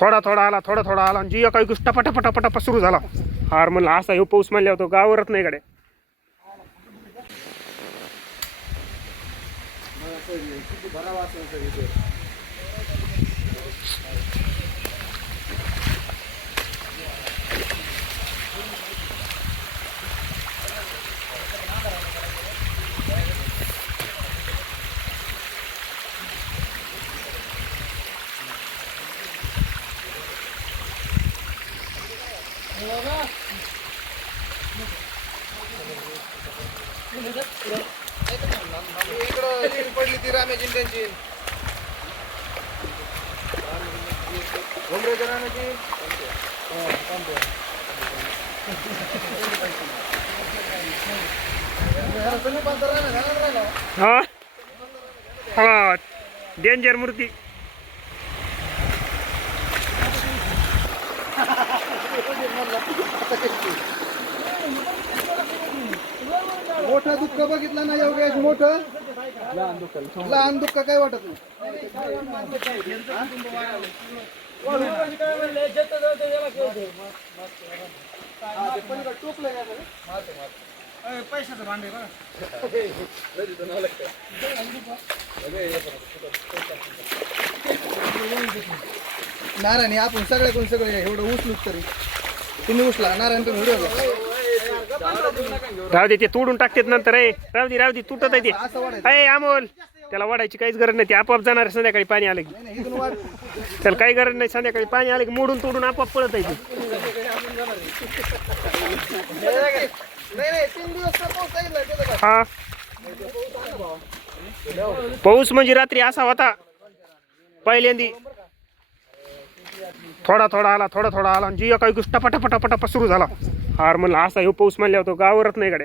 थोडा थोडा आला थोडा थोडा आला आणि जिया काही गोष्ट टपा सुरू झाला. हार म्हणलं असा हे पाऊस म्हणल्या होतो गावरत नाही कडे इकडं पडली ती रामेची त्यांची घोंगरेच्या रानाची पण हा हा डेंजर मूर्ती मोठं दुःख बघितलं ना योगेश मोठं? लहान दुःख काय वाटत नाही. हा, ते पलीकडे नारायण आपण सगळ्याकडून सगळे एवढं उचलूच तरी. तुम्ही उचला नारायण तुम्ही व्हिडिओ राहू दे ते तोडून टाकतात नंतर आहे राहू दे राहू दे तुटत आहे ते. अय अमोल त्याला वाढायची काहीच गरज नाही ते आपोआप जाणार संध्याकाळी पाणी आलं की. त्याला काही गरज नाही संध्याकाळी पाणी आलं की मोडून तोडून आपोआप पळत आहे ते. हा. पाऊस म्हणजे रात्री असा होता पहिल्यांदी थोडा थोडा आला थोडा थोडा आला. आणि जी काही गोष्ट टपा सुरू झाला. हार म्हणलं असा हे पाऊस म्हणल्या होतो गावरत नाही कडे